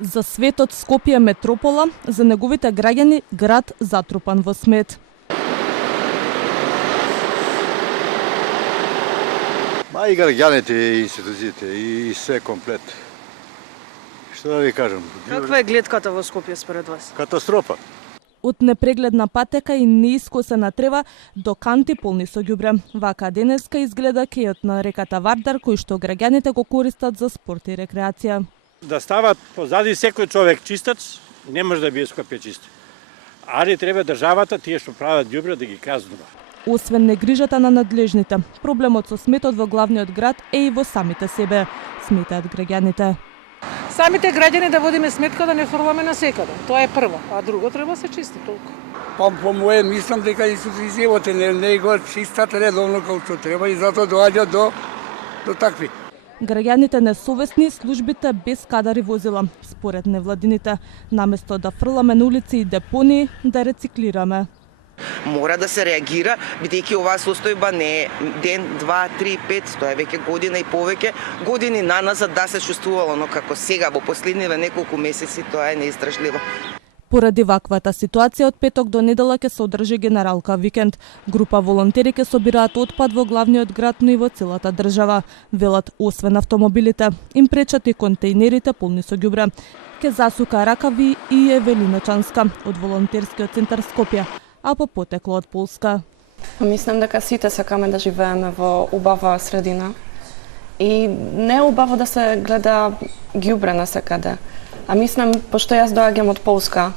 За светот Скопје метропола, за неговите граѓани град затрупан во смет. И граѓаните, и институциите, и се комплет. Што да ви кажам? Каква е гледката во Скопје според вас? Катастрофа. Од непрегледна патека и неискосена трева до канти полни со ѓубре. Вака денеска изгледа кејот на реката Вардар, кој што граѓаните го користат за спорт и рекреација. Да стават позади секој човек чистац, не може да бие Скопје чисто. Али треба државата, тие што прават ѓубре, да ги казнува. Освен негрижата на надлежните, проблемот со сметот во главниот град е и во самите себе, сметаат граѓаните. Самите граѓани да водиме сметка да не фрламе на секаде. Тоа е прво, а друго треба се чисти толку. По мое мислам дека институциите не го чистат редовно како што треба и затоа доаѓа до такви. Граѓаните несовесни, службите без кадари возила. Според невладините, наместо да фрламе на улици и депонии, да рециклираме. Мора да се реагира, бидејќи оваа состојба не е ден, 2, 3, 5, тоа е веќе година и повеќе години наназад да се чувствувало, но како сега во последниве неколку месеци тоа е неиздржливо. Поради ваквата ситуација од петок до недела ќе се одржи генералка викенд. Група волонтери ќе собираат отпад во главниот град, но и во целата држава. Велат, освен автомобилите, им пречат и контејнерите полни со ѓубре. Ке засука ракави и Евелина Чанска од волонтерскиот центар Скопје, а по потекло од Полска. Мислам дека сите сакаме да живееме во убава средина. И не е убаво да се гледа ѓубре насекаде. А мислам, пошто јас доаѓам од Полска,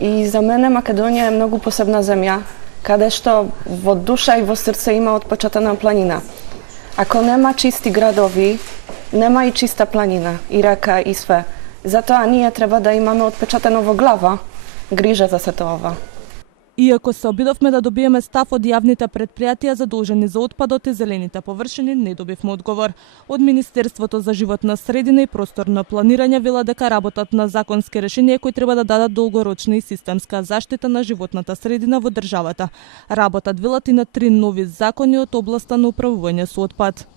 и за мене Македонија е многу посебна земја, каде што во душа и во срце има отпечатана планина. Ако нема чисти градови, нема и чиста планина, и река, и све. Затоа ние треба да имаме отпечатано во глава грижа за сето ова. Иако се обидовме да добиеме став од јавните предпријатија задолжени за отпадот и зелените површини, не добивме одговор. Од Министерството за животна средина и просторно планирање велат дека работат на законски решенија кои треба да дадат долгорочна и системска заштита на животната средина во државата. Работат велат и на 3 нови закони од областа на управување со отпад.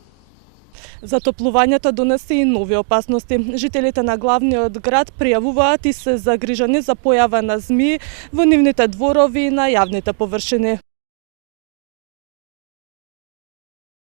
Затоплувањето донесе и нови опасности. Жителите на главниот град пријавуваат и се загрижени за појава на змии во нивните дворови и на јавните површини.